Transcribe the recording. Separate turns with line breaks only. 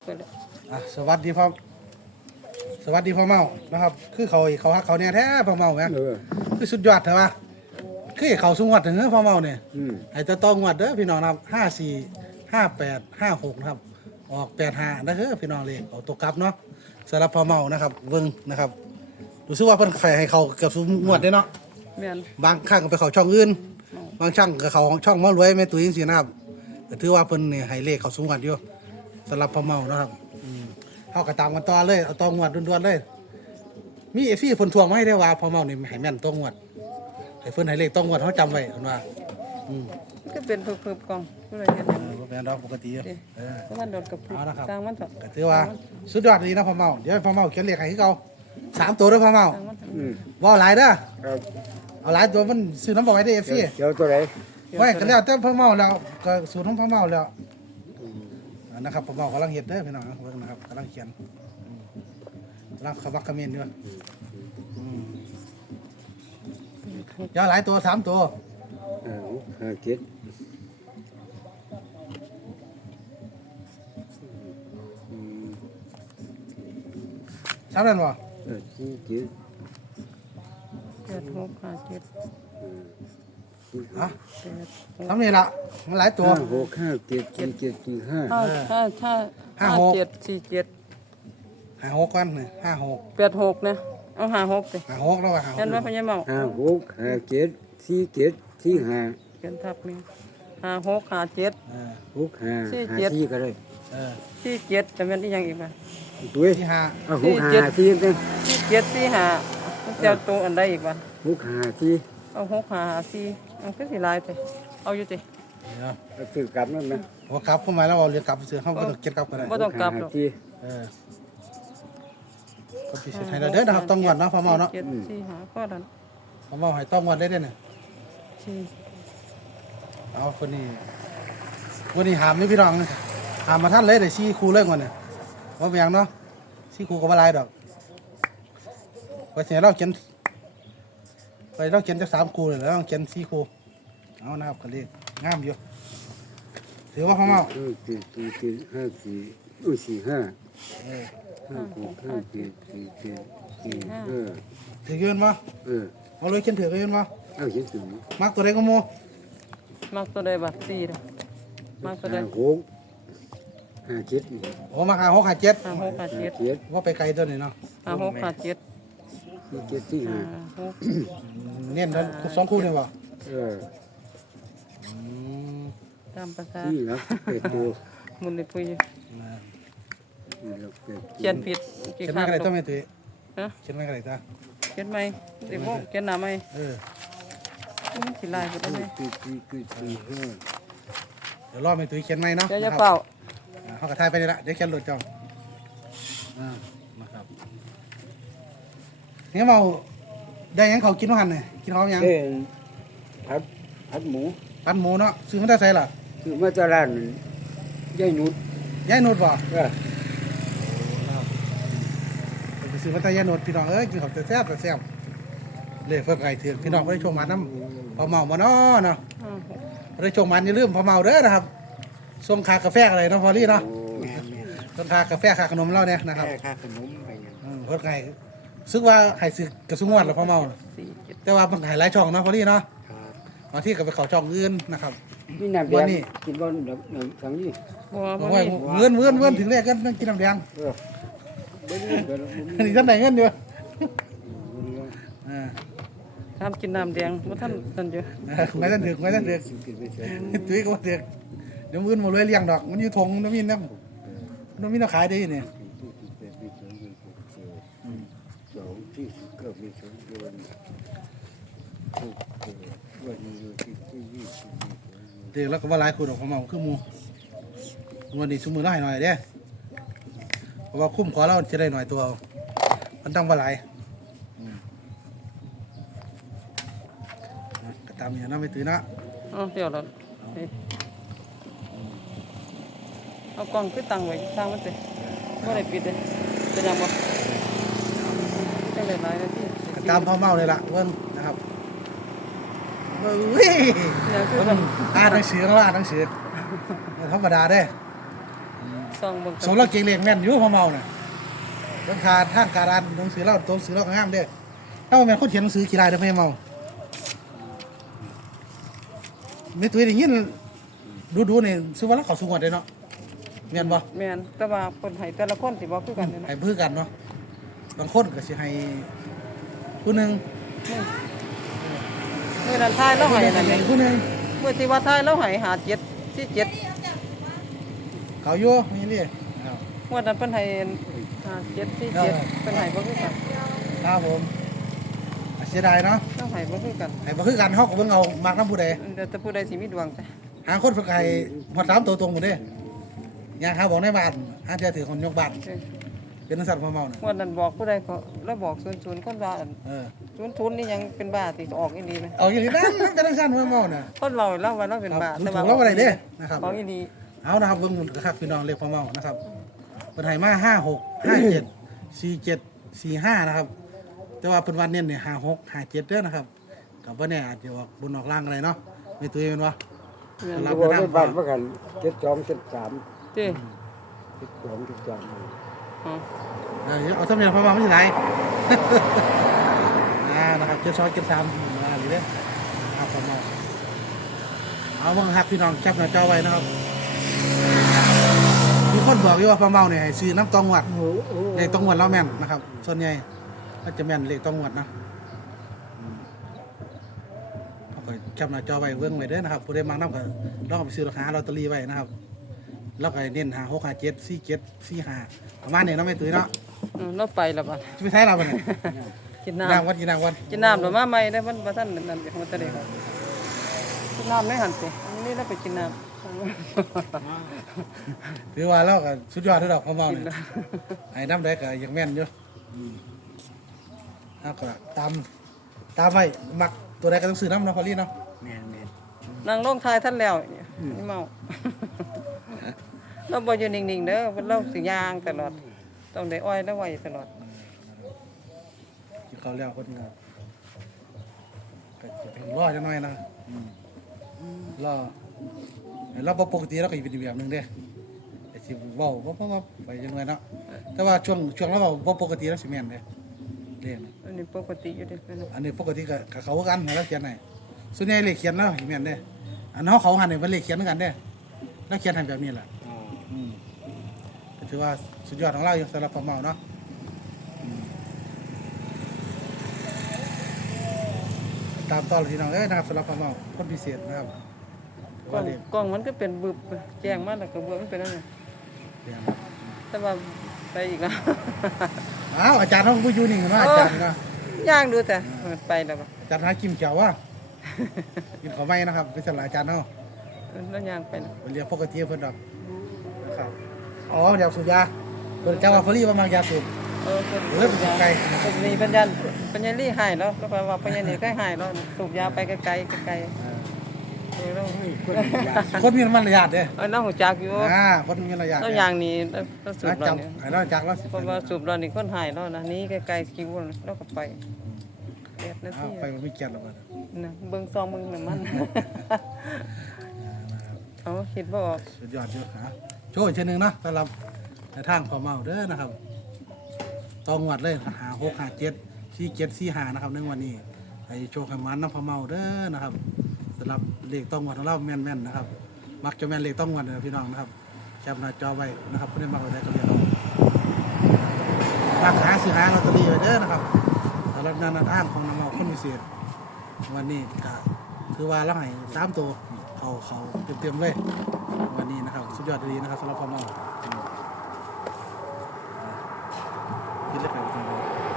ไปเลย
สวัสดีพ่อเมานะครับคือเขาฮักเขาเนี่ยแท้พ่อเมาไหมคือสุดยอดเถอะวะคือเขาสูงวัดถึงพ่อเมาเนี่ยไอ้ตะตองวัดเด้อพี่น้องนะครับ545856นะครับออก85นะคือพี่น้องเลขเอาตัวกลับเนาะสำหรับพ่อเมานะครับเบิ่งนะครับรู้สึกว่าเพิ่นไข่ให้เขาเกือบสูงงวดเด้เนาะ
แม่น
บางครั้งก็ไปเขาช่องอื่นบางช่องก็เขาช่องมารวยแม่ตุ้ยจังซี่นะครับก็ถือว่าเพิ่นนี่ให้เลขเขาสูงวัดอยู่สำหรับพ่อเมานะครับเขาก็ตามกันต่อเลยเอาตองวดด่วนๆเลยมีเอฟซีเพิ่นทวงมาให้ได้ว่าพ่อเมานี่ให้แม่นตองวดให้เพิ่นให้เลขตองวดเขาจำไว้เพิ่นว่า
ก็เป็นเพิ่มกองก็เลยเฮ็ด
บ่แม่นดอกปกติอยู่
เพราะมันโดดกับทางมันเถอะ
ก็ถือว่าสุดยอดดีนะพ่อเมาเดี๋ยวพ่อเมาเขียนเลขให้คือเก่า3ตัวเด้อพ่อเมาบ่หลายเด้อเอาหลายตัวมันซื้อน้ำบ่ไว้ได้ FC
เดี๋ยวตัวไหน
ไว้ก็แล้วแต่พ่อเมาแล้วก็สูตรของพ่อเมาแล้วนะครับพ่อเมากำลังเฮ็ดเด้อพี่น้องเบิ่งนะครับกำลังเขียนกำลังขมักเขม้นอยู่ยาหลายตัว3ตัว
57
สามนั่นบ่
7 6 5 7
ฮะทำนี่ล่ะมันหลายตัว
6 5 7 4 7 4 5
5 7 4 7
56กันนี่56
8 6นะเอา56สิ
56แล้วว่า56
เห็นว่าพญาเมา
5 6 5 7 4 7 4 5
เขียนทับนี่5 6 5 7
6 5 5 4ก็ได้
4 7จะแม่นอีหยังอีกบ่
ตัว
ที่5
6 5 4จัง
4 7 4 5มันจะตัวอันใดอีกบ่
6 5 4
เอา6 5 4เอาคือสิหลายไปเอาอยู่ติ
ซื้อกลับนั่นนะ
บ่กลับเข้ามาแล้วเอาเรียกกลับซื้อเฮาบ่ต้องเก็บกลับก็ได้
บ่ต้องกลับหรอก
ก็สิให้เราเด้อนะครับต้องงวดเนาะพ่อเมาเนาะ
7 4 5ข้อนั้น
พ่อเมาให้ต้องงวดได้เด้อเนี่ยเอาคนนี้วันนี้หามนี่พี่น้องหามมาท่านเลยได้4คู่เลยก่อนเนี่ยบ่เป็นหยังเนาะ4คู่ก็บ่หลายดอกไปเสียเราเขียนไปเราเขียนจัก3คู่เลยแล้วเราเขียน4คู่เอานะครับก็เลขงามอยู่ถือว่าพ่อเมา
5 4 อุ้ย4 5 5 6 5 7 4 7 4 5
ถือเงินบ่เอาเลยเขียนถือเงินบ่
เอาเขียนถึง
มักตัวใดก็โม
มักตัวใดบัด4เด้อมักตัวใด
6 5 7
โอ้มัก6 5 7
5 6 5 7
ว่าไปไกลตัวนี้เนาะ
5 6 5 7
4 7 4 5
เน้นแล้ว2คู่นี่บ่
ตามภาษา
4แล้วเป็ดตัว
มุนได้ปุยเขียนผิด
เขียนไม่อะไรต้องไม่ตุ้ยเขียนไม่อะไรจ้า
เขียนไหมเดี๋ยวเขียนหนาไหมมันสิลายไปได้ไหม
เดี๋ยวรอไม่ตุ้ยเขียนไหมเนาะ
เดี๋ยวจะเปล่า
เขากระทายไปเลยละเดี๋ยวเขียนหลุดจ้องนะครับนี่เมาได้ยังเขากินว่าหันเนี่ยกินเขายัง
ผัดหมู
เนาะซื้อมาได้ใส่ล่ะ
ซื้อมาจากร้านยายนุช
บ่ไปซื้อมาจากยายนุชพี่น้องกินเขาแซ่บเลยเพิ่งไก่ถึงพี่น้องไม่ได้ชมมันน้ำพอเมามาเนาะไม่ได้ชมมันอย่าลืมพอเมาเด้อนะครับส่งค่ากาแฟอะไรเนาะพอลี่เนาะส่งค่ากาแฟค่าขนมเราเนี่ยนะครับ
ค่าขนมไป
เพิ่งไก่ซึ่งว่าไข่ซื้อกระสุนวัดหรือพอเมาแต่ว่ามันไข่หลายช่องเนาะพอลี่เนาะบางที่ก็ไปเขาช่องอื่นนะครับ
นี่น้ำแดงกินบอลทั้งนี้
บอกว่าเงินถึงแรกก็ต้องกินน้ำแดงนี่ท่านไหนเงินอยู่
ทำกินน้ำแดงว่าท่านนั่นอยู่
ไม่ท่านถึกตุ้ยก็ว่าถึกเดี๋ยวมื้อมาเลยเลี้ยงดอกมันอยู่ทงน้ำมินขายได้เนี่ยเด็กแล้วก็ว่าหลายคนออกมาคือมูวันนี้สมือเราให้หน่อยเด้เพราะว่าคุ้มขอเราจะได้หน่อยตัวมันต้องว่าหลายก็ตามอย่างนั้นไม่ตื่นนะ
เดี๋ยวเราเอากล่องขึ้นตังไว้ทางมันสิว่าอะไรปิดเลยจะยังบ่จะเลยหลายนาที
ตามพ่อเมาเลยล่ะเบิ้งนะครับอ่านหนังสือแล้วอ่านหนังสือธรรมดาได้
ซองเบิ่ง
สมเราเก่งเลี้ยงแม่นอยู่พอเมาน่ะเรื่องขาทางการอ่านหนังสือเราตัวหนังสือเราก็งามเด้ถ้าว่าแม่นคนเขียนหนังสือขี้ลายเด้อพ่อเมาแม่ตุ้ยได้ยินดูนี่ซื้อว่าเราเข้าสู่งวดได้เนาะแม่นบ่
แม่นแต่ว่าเพิ่นให้แต่ละคนสิบ่คือกันเด้อนะ
ให้เพื่อกันเนาะบางคนก็สิให้ผู้หนึง
มื้อนั้นทายเราให้นั่น
ให้
แหละ
ผู้หนึง
มื้อที่ว่าทายเราให้หา7ที่7
เขาอยู่นี่นี่อ้าว
งวดนั้นเพิ่นให้หา7ที่7เพิ่นให้บ่คือกัน
ครับผมเสียดายเนาะ
เราให้บ่คือกัน
ให้บ่คือกันเฮาก็เบิ่งเอามักนำผู้ใด
เดี๋ยวแต่ผู้ใดสิมีดวงจ้ะ
หาคนฝึกให้ฮอด3ตัวตรงหมดเด้ย่างหาบอกในบ้านหาเจอถือคนยกบ้านเป็นนักสัตว์พอเมาน่ะ
งวดนั้นบอกผู้ใดก็แล้วบอก00คนว่า
เออ
00นี่ยังเป็นบ้าสิออกอีหลีไหม
เอาอย่างนี้นะมันเป็นนักสัตว์พอเมาน่ะ
คนเราเล่าว่าเราเป็นบ้า
ถูกแล้วอะไรเด้นะครับ
ของอีหลี
เอานะครับเบิ่งคักพี่น้องเลขพอเมานะครับเพิ่นให้มา56 57 47 45นะครับแต่ว่าเพิ่นว่าเน้นเนี่ย56 57เด้อนะครับก็บ่แน่อาจจะออกบนออกล่างอะไรเนาะไม่ตุ้ยแม่นบ่
ตัวได้บ้านว่ากัน72 73
เจ้
72 73
อ๋อ
เอาทำเนียงพอเมาไม่ใช่ไร นะครับ72 73มาหรือเด้อครับพอเมาเอาเบิ่งครับพี่น้องแคปหน้าจอไว้นะครับมีคนบอกอยู่ว่าพอเมาเนี่ยให้ซื้อน้ำตองหวัดเลขตองหวัดเราแม่นนะครับส่วนใหญ่ก็จะแม่นเลขตองหวัดนะเอาก็แคปหน้าจอไว้เบิ่งไว้เด้อนะครับผู้ใดมักนำก็ลองเอาไปซื้อราคาลอตเตอรี่ไว้นะครับแล้วก็เน้น56 57 47 45ประมาณนี้เนาะแม่ตุ้ยเนาะ
เราไปแล้วบ้าน
จะไปใช้เราบ่เนี่ย
กิน
นาง
น้ำ
วันกินนางวัน
กินน้ำหรือมาใหม่ได้มันบ่ทันนั่นของตะเด็กกินน้ำไม่หันสิอันนี้เราไปกินน้ำ
ถือว่าเราก็สุดยอดที่ดอกพอเมาเนี่ยไอ้น้ำได้ก็ยังแม่นอยู่เอาก็ตามไว้มักตัวใดก็ต้องซื้อน้ำเนาะพอลี่เนาะ
แม่น
นางลงทายท่านแล้วนี่เมาเราบ่อยู่นิ่งๆเด้อเราสิย่างตลอดต้องได้อ้อยแล้วไว้ตลอด
กินข้าวแล้วคนก็จะเป็นรอจังหน่อยนะรอเราบ่ปกติเราก็อยู่เป็นอีกแบบหนึงเด้ไอ้สิเว้าบ่ไปจังหน่อยเนาะแต่ว่าช่วงเราเว้าบ่ปกติเราสิแม่นเด้เด้
อันนี้ปกติอยู่เด้อเพิ่น
อันนี้ปกติก็เขากันให้เราเขียนให้ส่วนใหญ่เลขเขียนแล้วสิแม่นเด้อันเขาหันนี่เป็นเลขเขียนเหมือนกันเด้แล้วเขียนให้แบบนี้แหละก็ถือว่าสุดยอดของเราอยู่สำหรับพ่อเมาเนาะตามต่อเลยพี่น้องนะครับสำหรับพ่อเมาคนพิเศษนะครับ
กล้องกล้องมันก็เป็นบึบแจ้งมาแล้วก็บึบมันเป็นนั่นน่ะแต่ว่าไปอีกแล้ว
อ้าวอาจารย์ห้องผู้อยู่นี่เนาะอาจารย์ก็
ย่างดูแต่ไปแล้วบ่
อาจารย์หากิมเขียวว่ากินขอไม่นะครับเป็นสลายอาจารย์เนาะ
แล้วย่างไปนะ
เป็นเรียกปกติเพิ่นดอกนะครับอ๋ออยากสูบยาเพิ่นเจ้าว่าฟรีประมาณยาสูบ
เพิ่น
เฮ้ยเป็นไกล
สูบนี่ปัญญาลี่หายแล้วแล้วก็ว่าปัญญานี่ก็หายแล้วสูบยาไปไกลๆไกลๆแล้ว
คนมีมารยาทเด้
เราหูจักอยู่
คนมีมารยาท
แล้วอย่างนี้เราสูบเรา
จับ
เนี่ย
ให้เราจักเราสิ
เพราะว่าสูบเรานี่คนหายแล้วนะนี่ไกลๆคิวแล้วก็ไป8 นาที
ไปมันไม่เกียรติหรอกมัน
นะเบิ่งซองเบิ่งน้ำมันเอาคิดบ่ออก
สุดยอดเยอะฮะโชว์อีกเช่นหนึ่งนะสำหรับในทางความเมาเด้อนะครับตองวัดเลย56 57 47 45นะครับในวันนี้ให้โชว์ให้มันน้ำความเมาเด้อนะครับสำหรับเลขตองวัดของเราแม่นๆนะครับมักจะแม่นเลขตองวัดนะพี่น้องนะครับแคปหน้าจอไว้นะครับเพื่อนมักไว้ได้ก็เรียนมักหาซื้อหาลอตเตอรี่ไว้เด้อนะครับสำหรับงานอ้างของน้องเมาคนพิเศษวันนี้ก็คือว่าเราให้3ตัวเขาเต็มๆเลยวันนี้นะครับสุดยอดดีนะครับสำหรับความเมากินเล็กไป